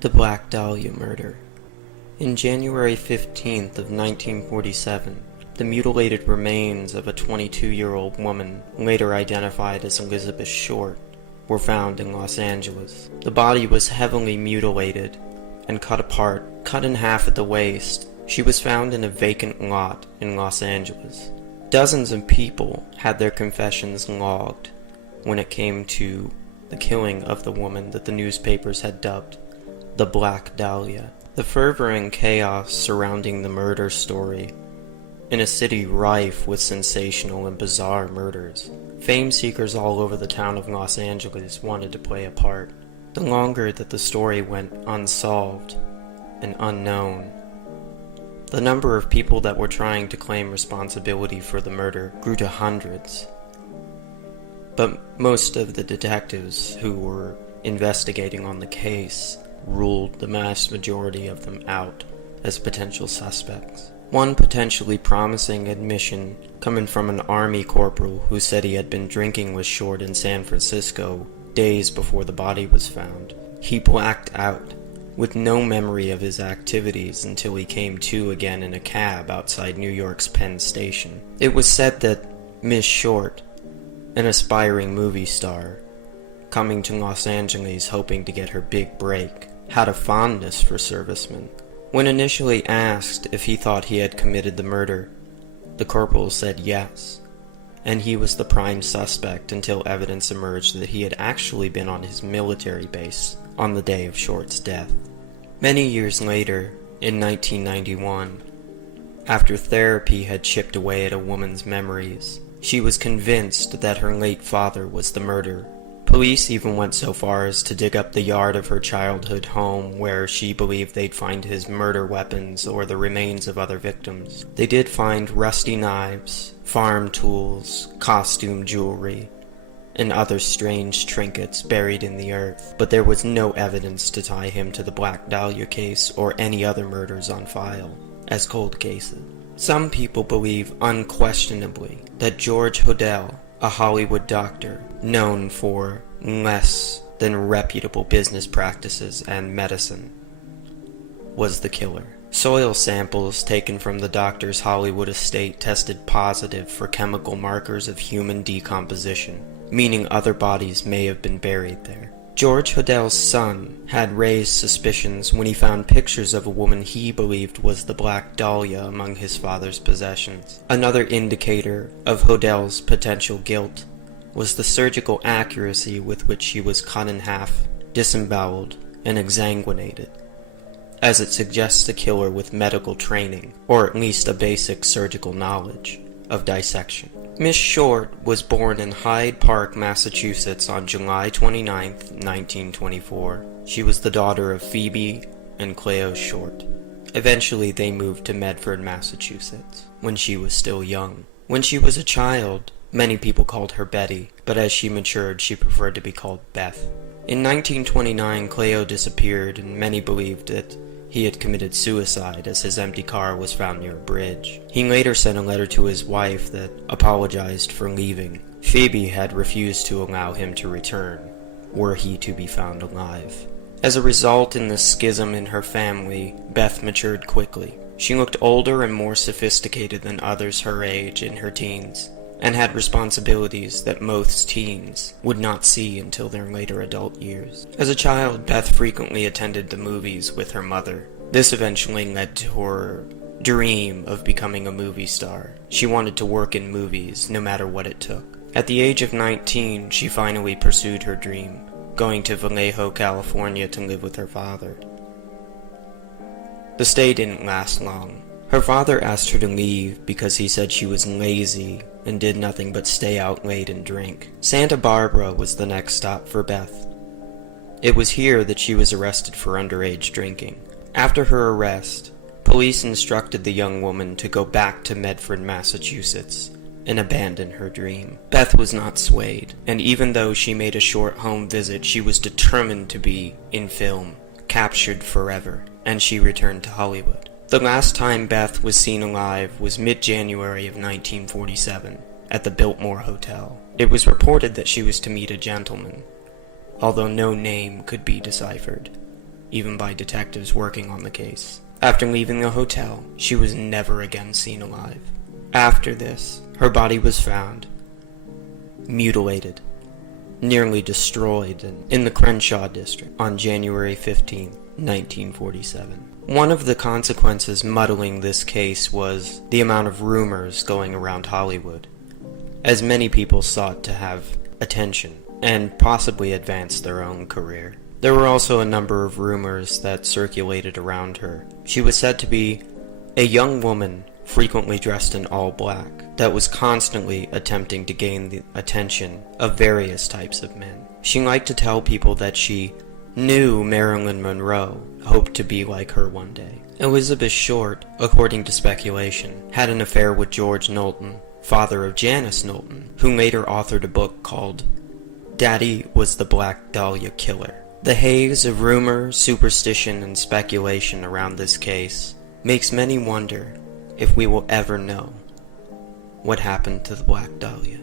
The Black Dahlia murder. In January 15th of 1947, the mutilated remains of a 22-year-old woman, later identified as Elizabeth Short, were found in Los Angeles. The body was heavily mutilated and cut apart, cut in half at the waist. She was found in a vacant lot in Los Angeles. Dozens of people had their confessions logged when it came to the killing of the woman that the newspapers had dubbed the Black Dahlia. The fervor and chaos surrounding the murder story, in a city rife with sensational and bizarre murders, fame seekers all over the town of Los Angeles wanted to play a part. The longer that the story went unsolved and unknown, the number of people that were trying to claim responsibility for the murder grew to hundreds. But most of the detectives who were investigating on the case ruled the vast majority of them out as potential suspects. One potentially promising admission coming from an Army corporal who said he had been drinking with Short in San Francisco days before the body was found. He blacked out, with no memory of his activities until he came to again in a cab outside New York's Penn Station. It was said that Miss Short, an aspiring movie star, coming to Los Angeles hoping to get her big break, had a fondness for servicemen. When initially asked if he thought he had committed the murder, the corporal said yes, and he was the prime suspect until evidence emerged that he had actually been on his military base on the day of Short's death. Many years later, in 1991, after therapy had chipped away at a woman's memories, she was convinced that her late father was the murderer. Police even went so far as to dig up the yard of her childhood home where she believed they'd find his murder weapons or the remains of other victims. They did find rusty knives, farm tools, costume jewelry, and other strange trinkets buried in the earth, but there was no evidence to tie him to the Black Dahlia case or any other murders on file as cold cases. Some people believe unquestionably that George Hodel, a Hollywood doctor known for less than reputable business practices and medicine, was the killer. Soil samples taken from the doctor's Hollywood estate tested positive for chemical markers of human decomposition, meaning other bodies may have been buried there. George Hodel's son had raised suspicions when he found pictures of a woman he believed was the Black Dahlia among his father's possessions. Another indicator of Hodel's potential guilt was the surgical accuracy with which she was cut in half, disemboweled, and exsanguinated, as it suggests a killer with medical training, or at least a basic surgical knowledge of dissection. Miss Short was born in Hyde Park, Massachusetts on July 29, 1924. She was the daughter of Phoebe and Cleo Short. Eventually they moved to Medford, Massachusetts, when she was still young. When she was a child, many people called her Betty, but as she matured she preferred to be called Beth. In 1929 Cleo disappeared, and many believed that he had committed suicide as his empty car was found near a bridge. He later sent a letter to his wife that apologized for leaving. Phoebe had refused to allow him to return, were he to be found alive. As a result in the schism in her family, Beth matured quickly. She looked older and more sophisticated than others her age in her teens, and had responsibilities that most teens would not see until their later adult years. As a child, Beth frequently attended the movies with her mother. This eventually led to her dream of becoming a movie star. She wanted to work in movies, no matter what it took. At the age of 19, she finally pursued her dream, going to Vallejo, California to live with her father. The stay didn't last long. Her father asked her to leave because he said she was lazy and did nothing but stay out late and drink. Santa Barbara was the next stop for Beth. It was here that she was arrested for underage drinking. After her arrest, police instructed the young woman to go back to Medford, Massachusetts, and abandon her dream. Beth was not swayed, and even though she made a short home visit, she was determined to be in film, captured forever, and she returned to Hollywood. The last time Beth was seen alive was mid-January of 1947 at the Biltmore Hotel. It was reported that she was to meet a gentleman, although no name could be deciphered. even by detectives working on the case. After leaving the hotel, she was never again seen alive. After this, her body was found, mutilated, nearly destroyed in the Crenshaw district on January 15, 1947. One of the consequences muddling this case was the amount of rumors going around Hollywood, as many people sought to have attention and possibly advance their own career. There were also a number of rumors that circulated around her. She was said to be a young woman frequently dressed in all black that was constantly attempting to gain the attention of various types of men. She liked to tell people that she knew Marilyn Monroe, hoped to be like her one day. Elizabeth Short, according to speculation, had an affair with George Knowlton, father of Janice Knowlton, who later authored a book called Daddy Was the Black Dahlia Killer. The haze of rumor, superstition, and speculation around this case makes many wonder if we will ever know what happened to the Black Dahlia.